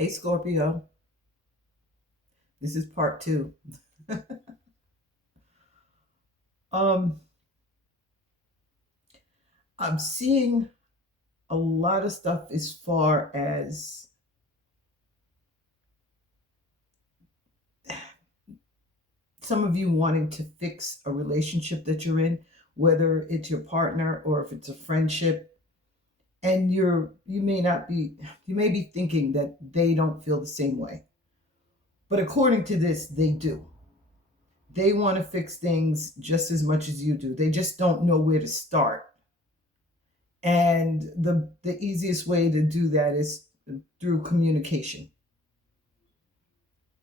Hey, Scorpio. This is part two. um, I'm seeing a lot of stuff as far as some of you wanting to fix a relationship that you're in, whether it's your partner or if it's a friendship, and you may not be you may be thinking that they don't feel the same way. But according to this, they do. They want to fix things just as much as you do. They just don't know where to start. And the easiest way to do that is through communication.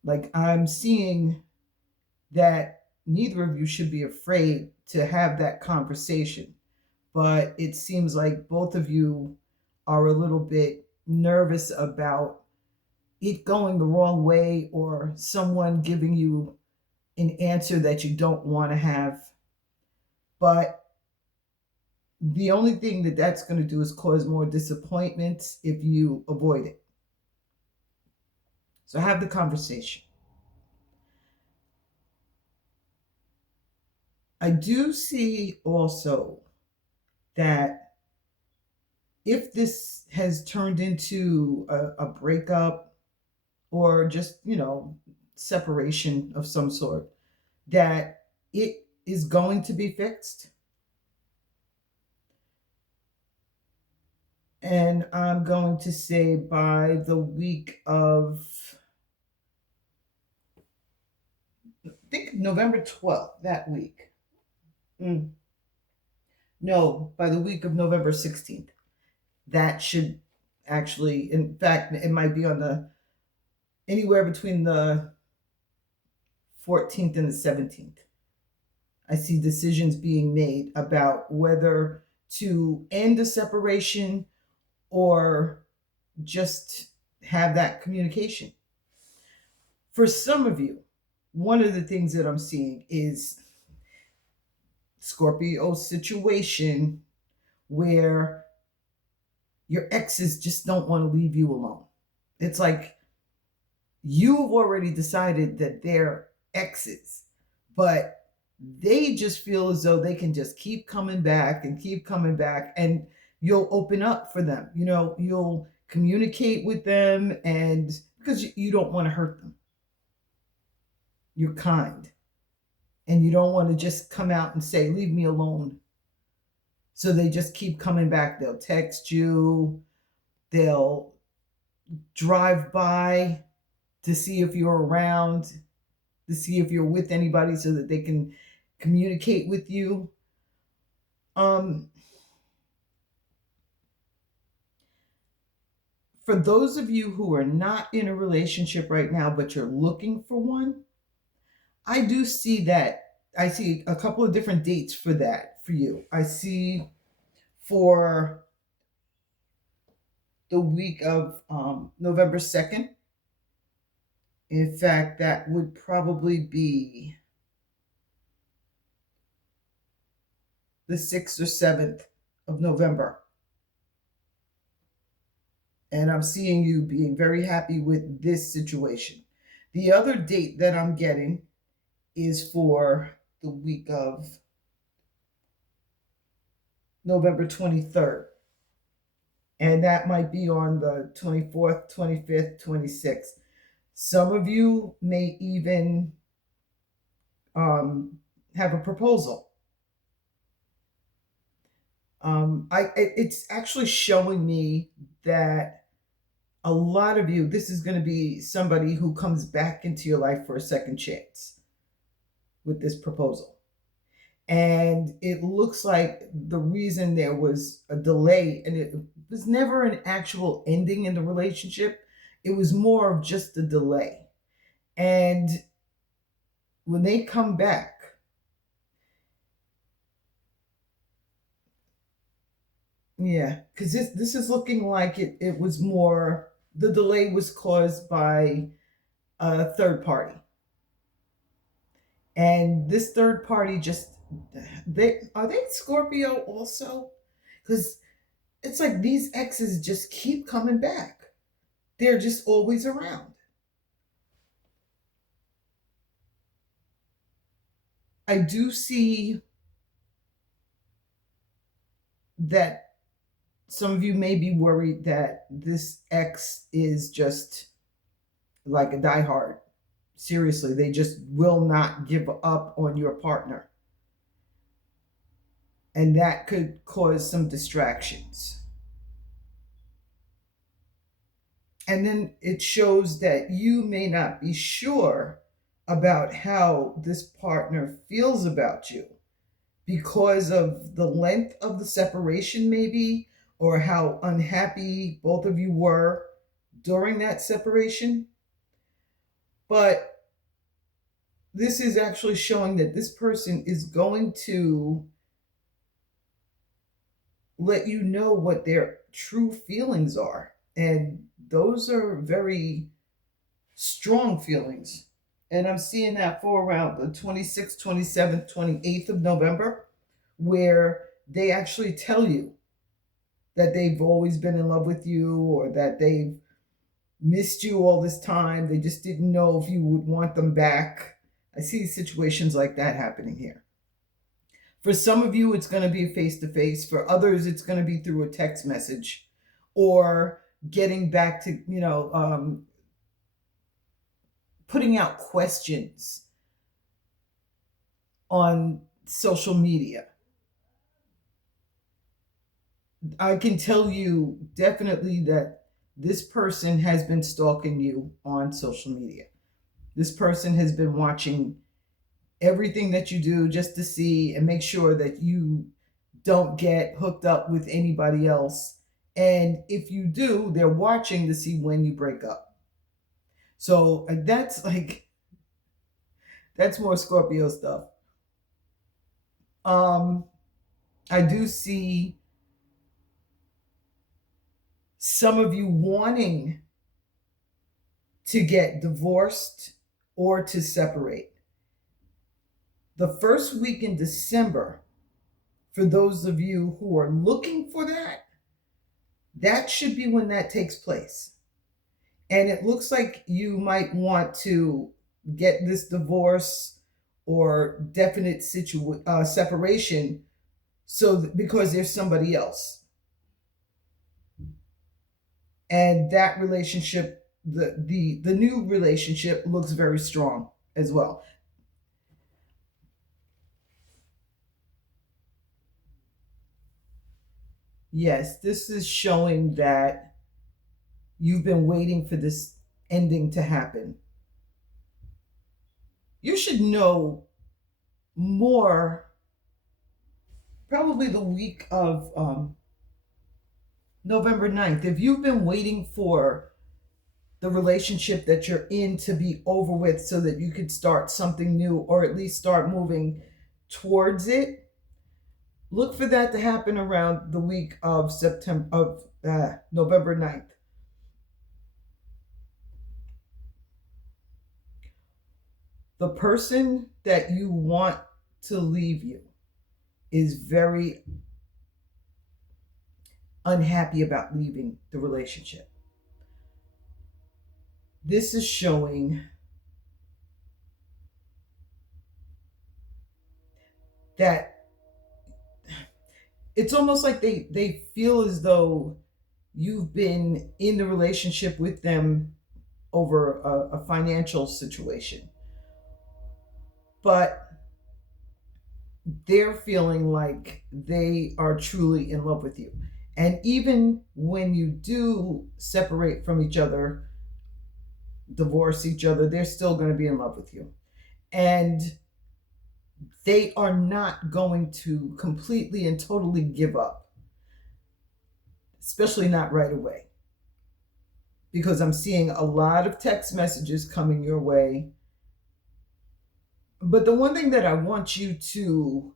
Like, I'm seeing that neither of you should be afraid to have that conversation, but it seems like both of you are a little bit nervous about it going the wrong way or someone giving you an answer that you don't want to have. But the only thing that that's going to do is cause more disappointments if you avoid it. So have the conversation. I do see also that if this has turned into a breakup or just, separation of some sort, that it is going to be fixed. And I'm going to say by the week of, I think November 12th, that week. Mm, no, by the week of November 16th. That should actually, in fact, it might be on the anywhere between the 14th and the 17th. I see decisions being made about whether to end a separation or just have that communication. For some of you, one of the things that I'm seeing is Scorpio situation where your exes just don't want to leave you alone. It's like you've already decided that they're exes, but they just feel as though they can just keep coming back and keep coming back, and you'll open up for them. You'll communicate with them, and because you don't want to hurt them, you're kind, and you don't want to just come out and say, leave me alone. So they just keep coming back. They'll text you, they'll drive by to see if you're around, to see if you're with anybody so that they can communicate with you. For those of you who are not in a relationship right now, but you're looking for one, I do see that. I see a couple of different dates for that for you. I see for the week of November 2nd. In fact, that would probably be the 6th or 7th of November. And I'm seeing you being very happy with this situation. The other date that I'm getting is for the week of November 23rd. And that might be on the 24th, 25th, 26th. Some of you may even have a proposal. It's actually showing me that a lot of you, this is going to be somebody who comes back into your life for a second chance with this proposal. And it looks like the reason there was a delay, and it was never an actual ending in the relationship, it was more of just a delay. And when they come back, yeah, because this is looking like it was more, the delay was caused by a third party. And this third party just, they Scorpio also? Because it's like these exes just keep coming back. They're just always around. I do see that some of you may be worried that this ex is just like a diehard. Seriously, they just will not give up on your partner. And that could cause some distractions. And then it shows that you may not be sure about how this partner feels about you because of the length of the separation, maybe, or how unhappy both of you were during that separation. But this is actually showing that this person is going to let you know what their true feelings are. And those are very strong feelings. And I'm seeing that for around the 26th, 27th, 28th of November, where they actually tell you that they've always been in love with you or that they've missed you all this time. They just didn't know if you would want them back. I see situations like that happening here. For some of you, it's going to be face to face. For others, it's going to be through a text message or getting back to, putting out questions on social media. I can tell you definitely that this person has been stalking you on social media. This person has been watching everything that you do just to see and make sure that you don't get hooked up with anybody else. And if you do, they're watching to see when you break up. So that's more Scorpio stuff. I do see some of you wanting to get divorced or to separate. The first week in December, for those of you who are looking for that, that should be when that takes place. And it looks like you might want to get this divorce or definite separation because there's somebody else. And that relationship, the new relationship looks very strong as well. Yes, this is showing that you've been waiting for this ending to happen. You should know more probably the week of November 9th. If you've been waiting for the relationship that you're in to be over with so that you could start something new or at least start moving towards it, look for that to happen around the week of November 9th. The person that you want to leave you is very unhappy about leaving the relationship. This is showing that it's almost like they feel as though you've been in the relationship with them over a financial situation. But they're feeling like they are truly in love with you. And even when you do separate from each other, divorce each other, they're still going to be in love with you. And they are not going to completely and totally give up, especially not right away. Because I'm seeing a lot of text messages coming your way. But the one thing that I want you to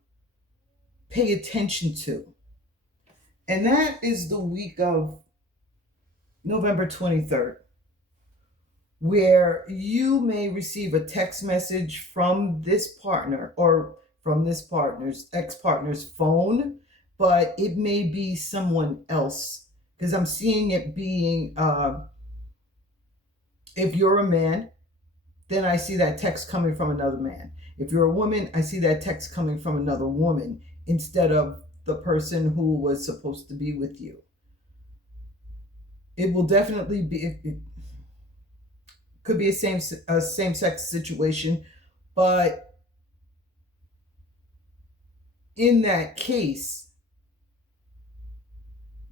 pay attention to, and that is the week of November 23rd, where you may receive a text message from this partner or from this partner's ex-partner's phone, but it may be someone else because I'm seeing it being If you're a man, then I see that text coming from another man. If you're a woman, I see that text coming from another woman instead of the person who was supposed to be with you. It will definitely be, it could be a same sex situation, but in that case,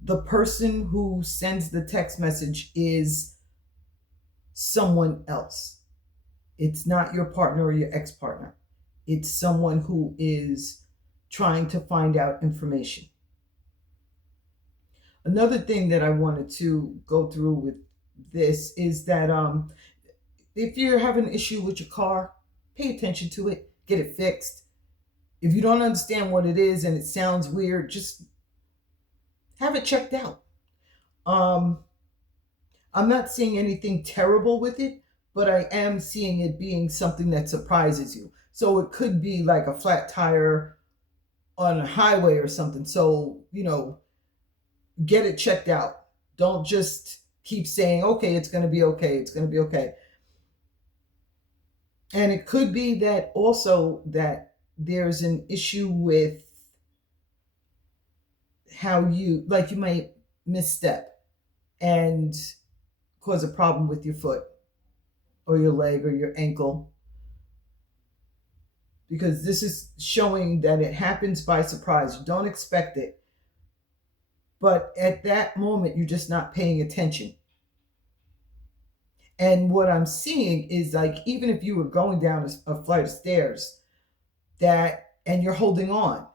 the person who sends the text message is someone else. It's not your partner or your ex-partner. It's someone who is trying to find out information. Another thing that I wanted to go through with this is that if you're having an issue with your car, pay attention to it, get it fixed. If you don't understand what it is and it sounds weird, just have it checked out. Um, I'm not seeing anything terrible with it, but I am seeing it being something that surprises you. So it could be like a flat tire on a highway or something. So, get it checked out. Don't just keep saying, okay, it's going to be okay. It's going to be okay. And it could be that also that there's an issue with how you might misstep and cause a problem with your foot or your leg or your ankle, because this is showing that it happens by surprise. You don't expect it, but at that moment you're just not paying attention. And what I'm seeing is, like, even if you were going down a flight of stairs, that and you're holding on,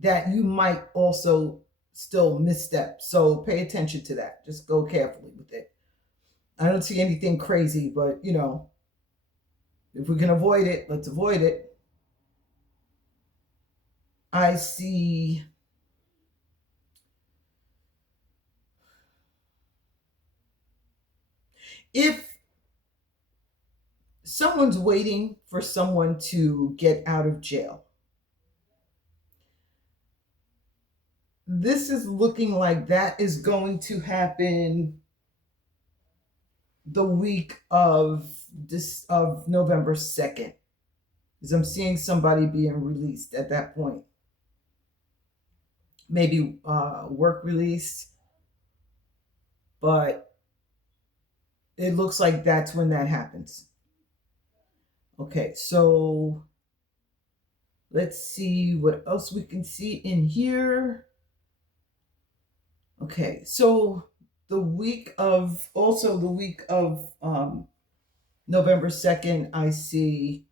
that you might also still misstep. So pay attention to that. Just go carefully with it. I don't see anything crazy, but if we can avoid it, let's avoid it. I see if someone's waiting for someone to get out of jail, this is looking like that is going to happen the week of November 2nd, because I'm seeing somebody being released at that point. Maybe work release, but it looks like that's when that happens. Okay, so let's see what else we can see in here. Okay, so the week of November 2nd, I see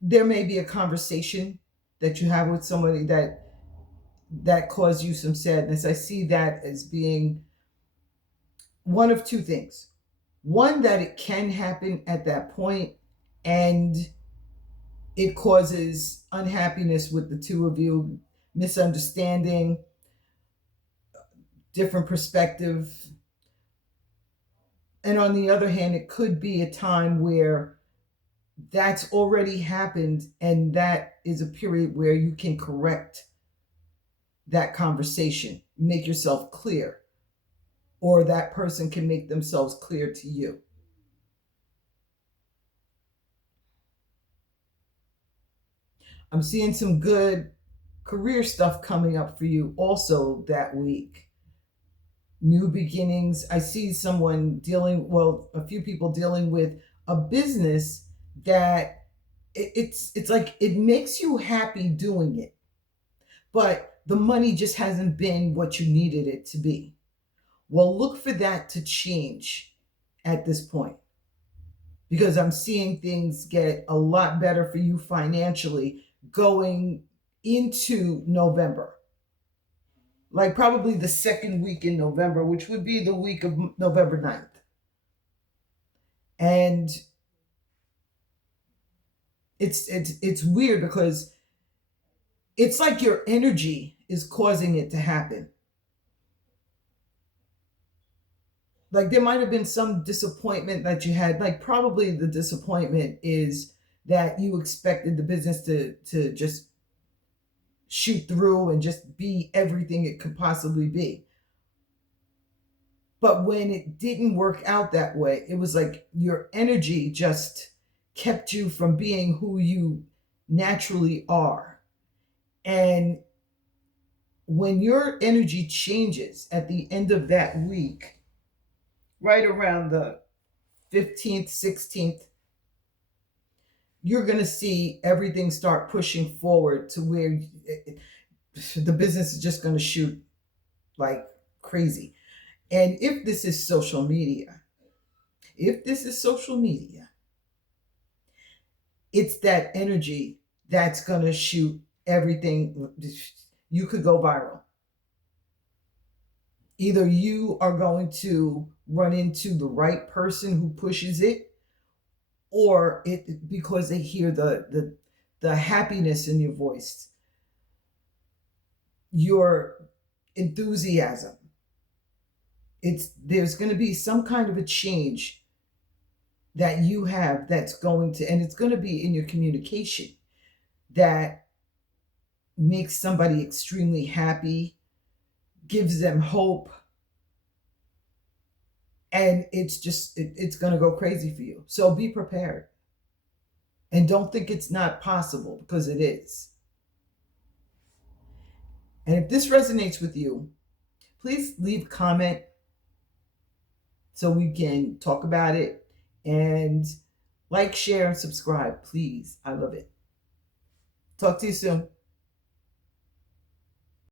there may be a conversation that you have with somebody that caused you some sadness. I see that as being one of two things. One, that it can happen at that point and it causes unhappiness with the two of you, misunderstanding, different perspective. And on the other hand, it could be a time where that's already happened and that is a period where you can correct that conversation, make yourself clear, or that person can make themselves clear to you. I'm seeing some good career stuff coming up for you also that week. New beginnings. I see someone a few people dealing with a business that it's like it makes you happy doing it, but the money just hasn't been what you needed it to be. Well, look for that to change at this point, because I'm seeing things get a lot better for you financially going into November. Like probably the second week in November, which would be the week of November 9th. And it's weird because it's like your energy is causing it to happen. Like there might have been some disappointment that you had. Like probably the disappointment is that you expected the business to just shoot through and just be everything it could possibly be. But when it didn't work out that way, it was like your energy just kept you from being who you naturally are. And when your energy changes at the end of that week, right around the 15th, 16th, you're going to see everything start pushing forward to where the business is just going to shoot like crazy. And if this is social media, it's that energy that's going to shoot everything. You could go viral. Either you are going to run into the right person who pushes it, or it because they hear the happiness in your voice, your enthusiasm. There's going to be some kind of a change that you have that's going to, and it's going to be in your communication, that makes somebody extremely happy, gives them hope, and it's going to go crazy for you. So be prepared, and don't think it's not possible, because it is. And if this resonates with you, please leave a comment so we can talk about it, and like, share, and subscribe, please. I love it. Talk to you soon.